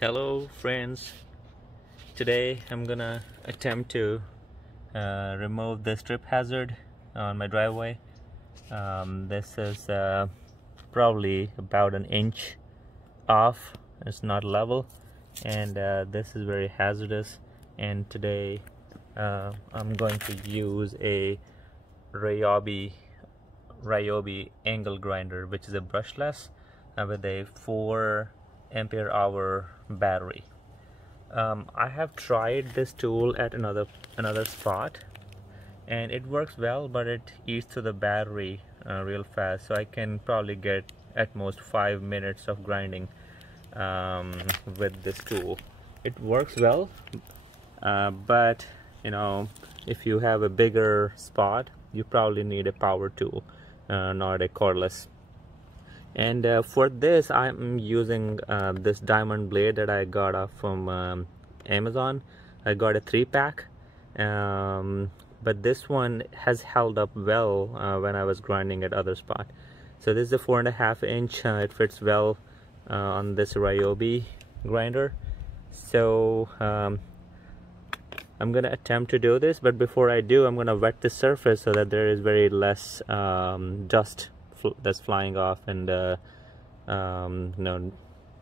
Hello friends, today I'm gonna attempt to remove the strip hazard on my driveway. This is probably about an inch off. It's not level, and this is very hazardous, and today I'm going to use a Ryobi angle grinder, which is a brushless with a 4 ampere-hour battery. I have tried this tool at another spot, and it works well, but it eats through the battery real fast. So I can probably get at most 5 minutes of grinding with this tool. It works well, but if you have a bigger spot, you probably need a power tool, not a cordless. And for this I'm using this diamond blade that I got off from Amazon. I got a 3-pack, but this one has held up well when I was grinding at other spot. So this is a 4.5-inch. It fits well on this Ryobi grinder. So I'm gonna attempt to do this, but before I do, I'm gonna wet the surface so that there is very less dust that's flying off and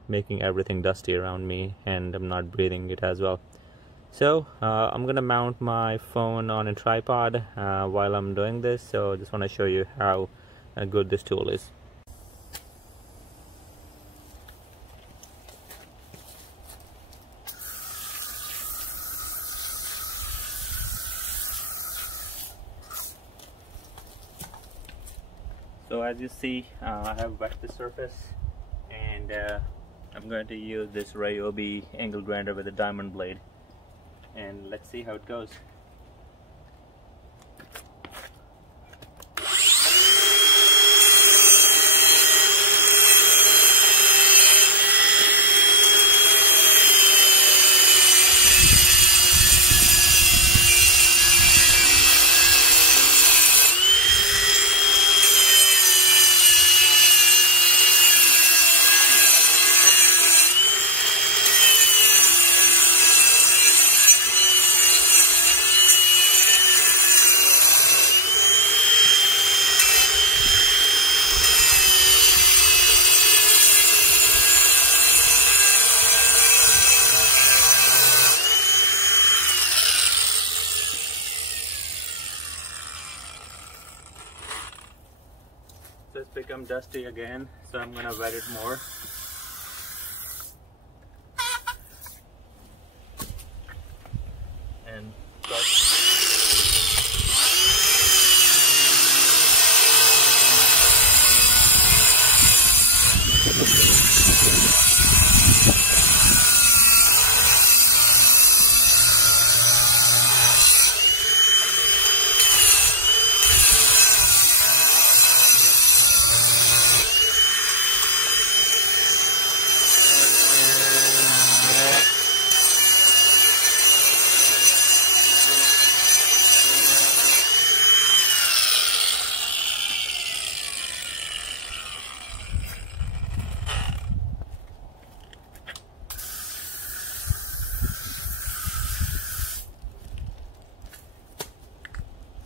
making everything dusty around me, and I'm not breathing it as well. So I'm gonna mount my phone on a tripod while I'm doing this, so just want to show you how good this tool is. So as you see, I have wet the surface, and I'm going to use this Ryobi angle grinder with a diamond blade, and let's see how it goes. So it's become dusty again, so I'm gonna wet it more. And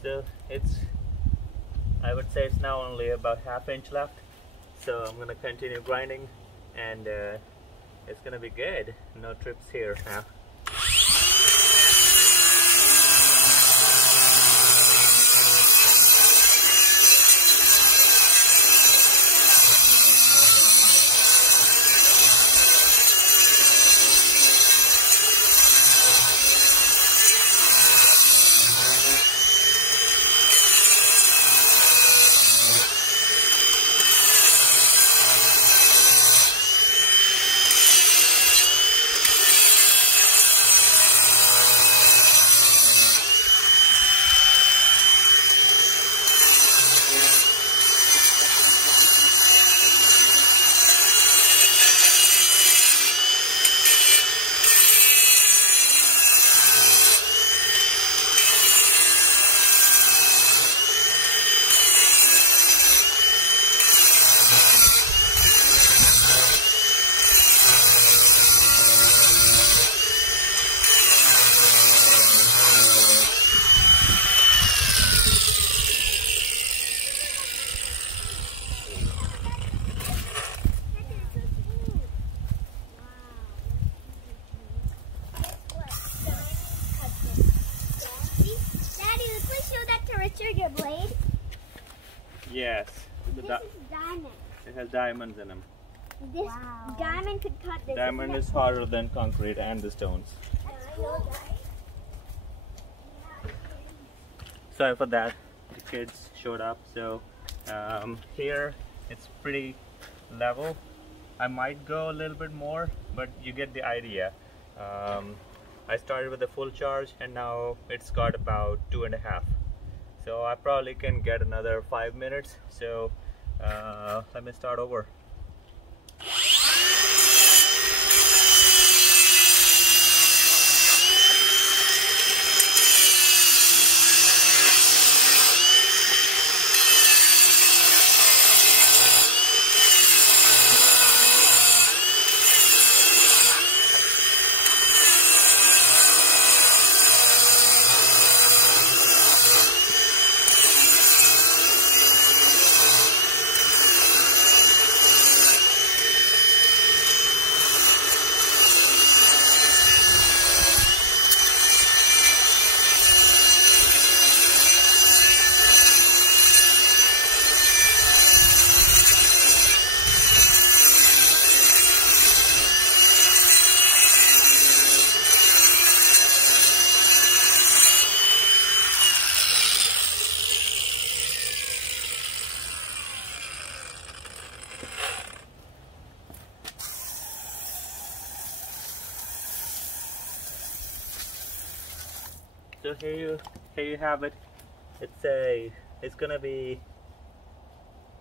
so I would say it's now only about 1/2 inch left, so I'm gonna continue grinding, and it's gonna be good. No trips here now. This is diamond. It has diamonds in them. This diamond could cut this. Diamond is harder than concrete and the stones. I know that. Sorry for that. The kids showed up. So here it's pretty level. I might go a little bit more, but you get the idea. I started with a full charge and now it's got about 2.5. So I probably can get another 5 minutes. So let me start over. So here you have it. It's gonna be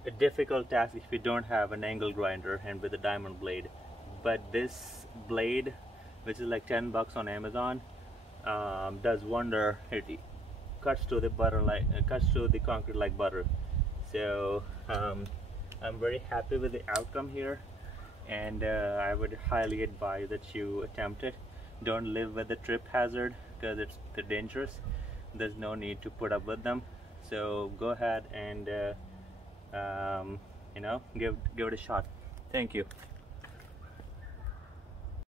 a difficult task if you don't have an angle grinder and with a diamond blade. But this blade, which is like $10 on Amazon, does wonder. It cuts through the concrete like butter. So I'm very happy with the outcome here, and I would highly advise that you attempt it. Don't live with the trip hazard because they're dangerous. There's no need to put up with them. So go ahead and you know, give it a shot. Thank you.